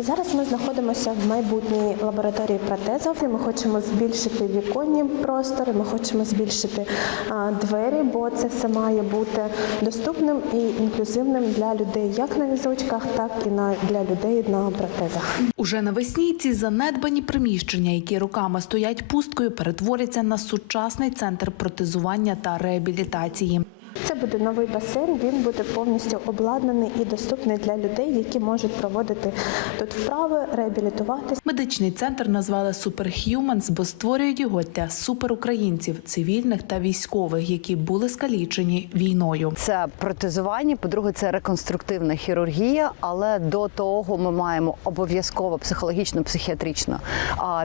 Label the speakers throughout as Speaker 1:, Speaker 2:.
Speaker 1: Зараз ми знаходимося в майбутній лабораторії протезів. Ми хочемо збільшити віконні простори, ми хочемо збільшити двері, бо це все має бути доступним і інклюзивним для людей як на візочках, так і на для людей на протезах.
Speaker 2: Уже навесні ці занедбані приміщення, які роками стоять пусткою, перетворяться на сучасний центр протезування та реабілітації.
Speaker 1: Це буде новий басейн. Він буде повністю обладнаний і доступний для людей, які можуть проводити тут вправи, реабілітуватися.
Speaker 2: Медичний центр назвали Superhumans, бо створюють його для суперукраїнців, цивільних та військових, які були скалічені війною.
Speaker 3: Це протезування, по-друге, це реконструктивна хірургія, але до того ми маємо обов'язково психологічну, психіатричну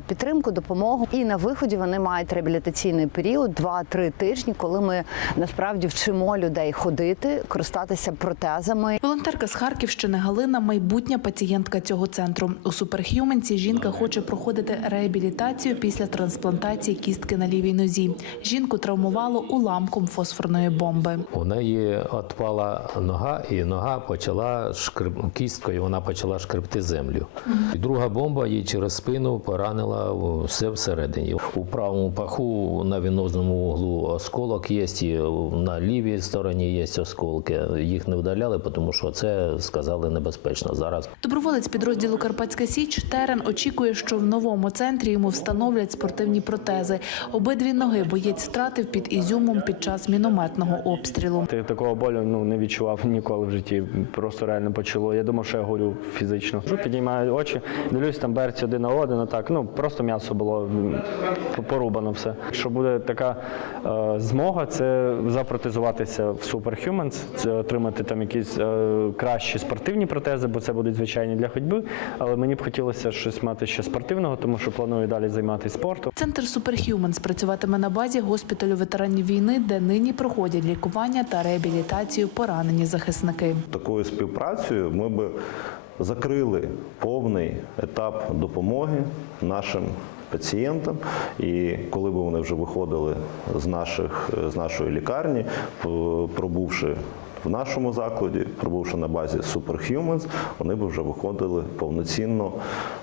Speaker 3: підтримку, допомогу. І на виході вони мають реабілітаційний період 2-3 тижні, коли ми насправді вчимо людей ходити, користатися протезами.
Speaker 2: Волонтерка з Харківщини Галина майбутня пацієнтка цього центру. У Суперхюменці жінка хоче проходити реабілітацію після трансплантації кістки на лівій нозі. Жінку травмувало уламком фосфорної бомби.
Speaker 4: У неї відпала нога, і нога почала шкреб... кісткою, вона почала шкребти землю. І Друга бомба їй через спину поранила все всередині. У правому паху на венозному углу осколок є, і на лівій стороні є осколки. Їх не вдаляли, тому що це сказали небезпечно зараз.
Speaker 2: Доброволець підрозділу Карпатська Січ Терен очікує, що в новому центрі йому встановлять спортивні протези. Обидві ноги боєць втратив під ізюмом під час мінометного обстрілу.
Speaker 5: Ти такого болю ну не відчував ніколи в житті. Просто реально почало. Я думав, що я горю фізично. Підіймаю очі, дивлюсь, там берці один на один. а Так ну просто м'ясо було порубано все. Якщо буде така е, змога, це запротезуватися в Superhumans, це отримати там якісь е, кращі спортивні протези, бо це будуть звичайні для ходьби. Але мені б хотілося щось мати ще спортивного, тому що планую далі займатися спортом.
Speaker 2: Центр Superhumans працюватиме на базі госпіталю ветеранів війни, де нині проходять лікування та реабілітацію поранені захисники.
Speaker 6: Такою співпрацею ми би закрили повний етап допомоги нашим пацієнтам. І коли б вони вже виходили з, наших, з нашої лікарні, пробувши в нашому закладі, пробувши на базі Superhumans, вони б вже виходили повноцінно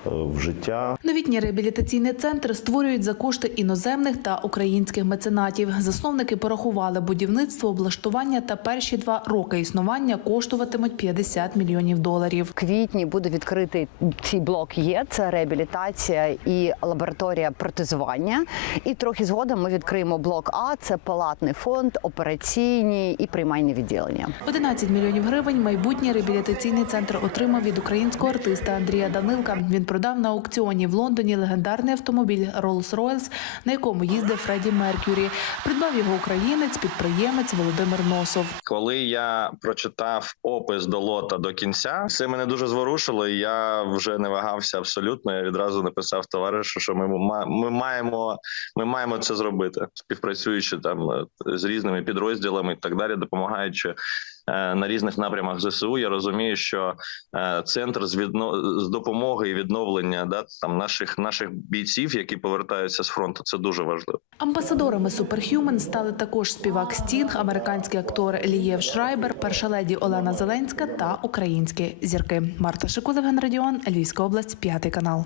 Speaker 6: е, в життя.
Speaker 2: Новітній реабілітаційний центр створюють за кошти іноземних та українських меценатів. Засновники порахували будівництво, облаштування та перші два роки існування коштуватимуть 50 мільйонів доларів.
Speaker 3: В квітні буде відкритий цей блок є. Це реабілітація і лабораторія протезування. І трохи згодом ми відкриємо блок А. Це палатний фонд, операційні і приймальні відділення.
Speaker 2: 11 мільйонів гривень майбутній реабілітаційний центр отримав від українського артиста Андрія Данилка. Він продав на аукціоні в Лондоні легендарний автомобіль Rolls-Royce, на якому їздив Фредді Меркюрі. Придбав його українець, підприємець Володимир Носов.
Speaker 7: Коли я прочитав опис до лота до кінця, це мене дуже зворушило. і Я вже не вагався абсолютно. Я відразу написав товаришу, що ми, ми маємо ми маємо це зробити, співпрацюючи там е, з різними підрозділами і так далі, допомагаючи. Е, На різних напрямах ЗСУ я розумію, що е, центр з відно з допомоги і відновлення да там наших наших бійців, які повертаються з фронту, це дуже важливо.
Speaker 2: Амбасадорами Superhuman стали також співак Стінг, американський актор Лієв Шрайбер, перша леді Олена Зеленська та українські зірки. Марта Шикулев, Радіон, Львівська область, п'ятий канал.